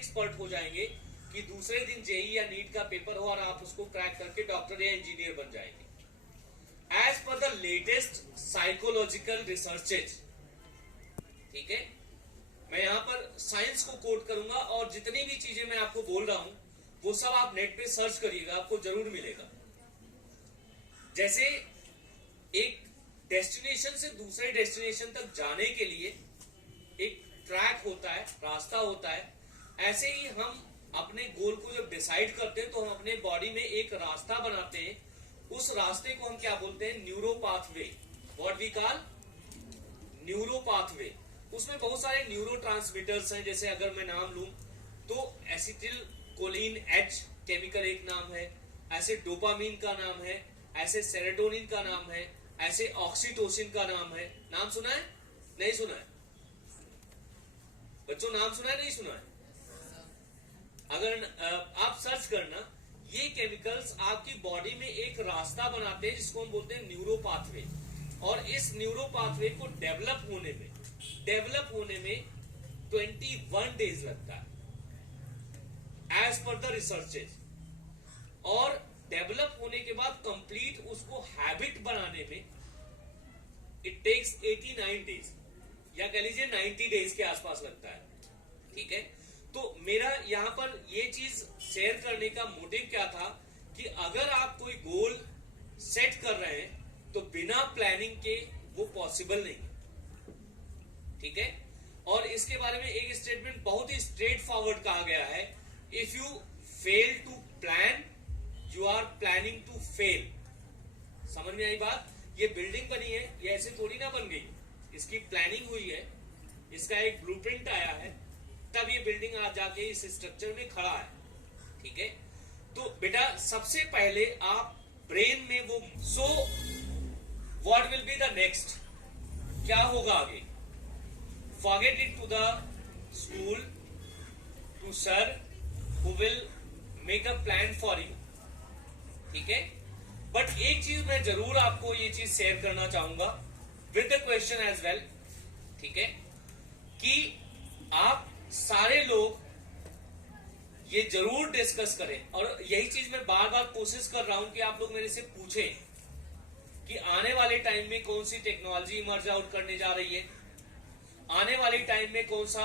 Expert हो जाएंगे कि दूसरे दिन जेई या नीट का पेपर हो और आप उसको क्रैक करके डॉक्टर या इंजीनियर बन जाएंगे। As per the latest psychological researches, ठीक है, मैं यहां पर साइंस को कोट करूंगा और जितनी भी चीजें मैं आपको बोल रहा हूं वो सब आप नेट पे सर्च करिएगा, आपको जरूर मिलेगा। जैसे एक डेस्टिनेशन से दूसरे डेस्टिनेशन तक जाने के लिए एक ट्रैक होता है, रास्ता होता है, ऐसे ही हम अपने गोल को जब डिसाइड करते हैं तो हम अपने बॉडी में एक रास्ता बनाते हैं। उस रास्ते को हम क्या बोलते हैं? Neuro pathway. What we call neuro pathway. उसमें बहुत सारे न्यूरो ट्रांसमीटर्स हैं, जैसे अगर मैं नाम लूं तो एसिटिल कोलिन एच केमिकल एक नाम है, ऐसे डोपामीन का नाम है, ऐसे सेरोटोनिन का नाम है, ऐसे ऑक्सीटोसिन का नाम है। नाम सुना है? नहीं सुना है? बच्चों नाम सुना है? नहीं सुना है? अगर आप सर्च करना, ये केमिकल्स आपकी बॉडी में एक रास्ता बनाते हैं जिसको हम बोलते हैं न्यूरो पाथवे। और इस न्यूरो पाथवे को डेवलप होने में 21 डेज लगता है एज पर द रिसर्चेज। और डेवलप होने के बाद कंप्लीट उसको हैबिट बनाने में इट टेक्स 89 डेज, या कह लीजिए 90 डेज के आसपास लगता है, ठीक है। तो मेरा यहां पर ये चीज शेयर करने का मोटिव क्या था कि अगर आप कोई गोल सेट कर रहे हैं तो बिना प्लानिंग के वो पॉसिबल नहीं है, ठीक है। और इसके बारे में एक स्टेटमेंट बहुत ही स्ट्रेट फॉरवर्ड कहा गया है, if you fail to plan you are planning to fail. समझ में आई बात? ये बिल्डिंग बनी है, ये ऐसे थोड़ी ना बन गई, इसकी प्लानिंग हुई है, इसका एक ब्लूप्रिंट आया है, तब ये बिल्डिंग आज जाके इस स्ट्रक्चर में खड़ा है, ठीक है। तो बेटा सबसे पहले आप ब्रेन में वो what will be the next, क्या होगा आगे? Forget it to the school, to sir who will make a plan for you, ठीक है। बट एक चीज मैं जरूर आपको ये चीज शेयर करना चाहूंगा with the question as well, ठीक है, कि आप सारे लोग ये जरूर डिस्कस करें। और यही चीज मैं बार बार कोशिश कर रहा हूं कि आप लोग मेरे से पूछें कि आने वाले टाइम में कौन सी टेक्नोलॉजी इमर्ज आउट करने जा रही है, आने वाले टाइम में कौन सा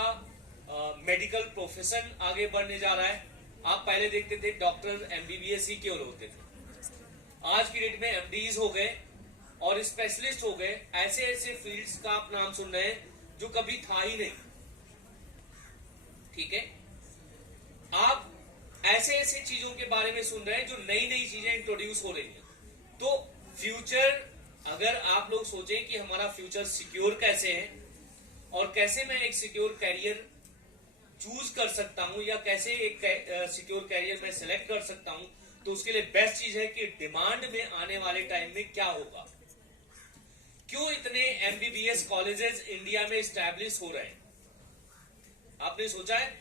मेडिकल प्रोफेशन आगे बढ़ने जा रहा है। आप पहले देखते थे डॉक्टर एमबीबीएस ही केवल होते थे, आज की डेट में एमडीज हो गए और स्पेशलिस्ट हो गए। ऐसे ऐसे फील्ड्स का आप नाम सुन रहे हैं जो कभी था ही नहीं, ठीक है। आप ऐसे ऐसे चीजों के बारे में सुन रहे हैं जो नई नई चीजें इंट्रोड्यूस हो रही हैं। तो फ्यूचर, अगर आप लोग सोचें कि हमारा फ्यूचर सिक्योर कैसे है और कैसे मैं एक सिक्योर कैरियर चूज कर सकता हूं या कैसे एक सिक्योर कैरियर मैं सिलेक्ट कर सकता हूं, तो उसके लिए बेस्ट चीज है कि डिमांड में आने वाले टाइम में क्या होगा। क्यों इतने एमबीबीएस कॉलेजेस इंडिया में स्टैब्लिश हो रहे हैं? आपने सोचा है?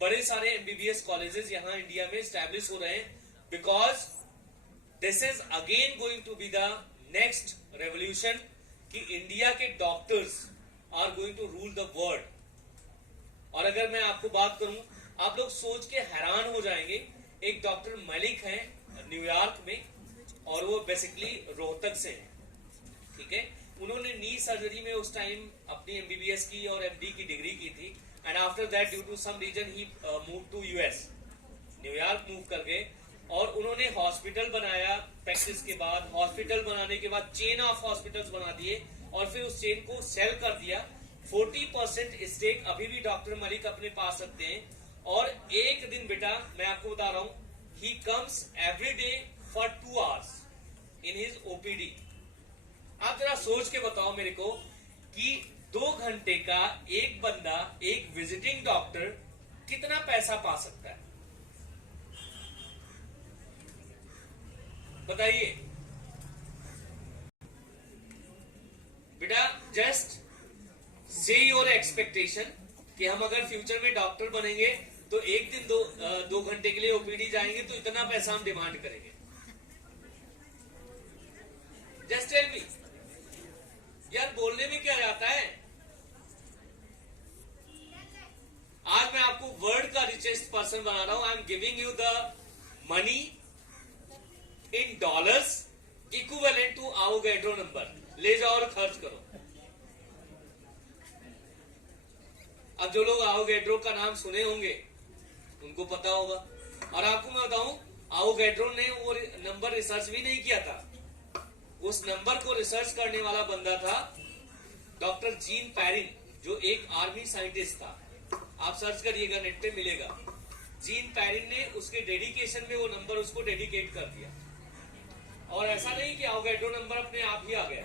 बड़े सारे एमबीबीएस कॉलेजेस यहां इंडिया में स्टैब्लिश हो रहे हैं because this is again going to be the next revolution कि इंडिया के doctors are going to rule the world. और अगर मैं आपको बात करूं, आप लोग सोच के हैरान हो जाएंगे, एक डॉक्टर मलिक हैं न्यूयॉर्क में और वो बेसिकली रोहतक से हैं, ठीक है। उन्होंने नी सर्जरी में उस टाइम अपनी एमबीबीएस की और एमडी की डिग्री की थी and after that due to some reason he move to US, New York move कर गए और उन्होंने हॉस्पिटल बनाया। प्रैक्टिस के बाद हॉस्पिटल बनाने के बाद चेन ऑफ हॉस्पिटल्स बना दिए और फिर उस चेन को सेल कर दिया। 40% स्टेक अभी भी डॉक्टर मलिक अपने पास रखते हैं। और एक दिन बेटा मैं आपको बता रहा हूं, he comes every day for 2 hours in his OPD. आप जरा सोच के बताओ मेरे को कि 2 घंटे का एक बंदा, एक विजिटिंग डॉक्टर कितना पैसा पा सकता है? बताइए बेटा। जस्ट से योर एक्सपेक्टेशन कि हम अगर फ्यूचर में डॉक्टर बनेंगे तो एक दिन 2 घंटे के लिए ओपीडी जाएंगे तो इतना पैसा हम डिमांड करेंगे। जस्ट टेल मी यार, बोलने में क्या जाता है? आज मैं आपको वर्ल्ड का रिचेस्ट पर्सन बना रहा हूं। I am giving you the money in dollars equivalent to Avogadro number. ले जाओ और खर्च करो। अब जो लोग आवोगैड्रो का नाम सुने होंगे उनको पता होगा। और आपको मैं बताऊं, आवोगैड्रो ने वो नंबर रिसर्च भी नहीं किया था। उस नंबर को रिसर्च करने वाला बंदा था डॉक्टर जीन पैरिन, जो एक आर्मी साइंटिस्ट था। आप सर्च करिएगा, नेट पे मिलेगा। जीन पैरिन ने उसके डेडिकेशन में वो नंबर उसको डेडिकेट कर दिया। और ऐसा नहीं कि आवोगैड्रो नंबर अपने आप ही आ गया।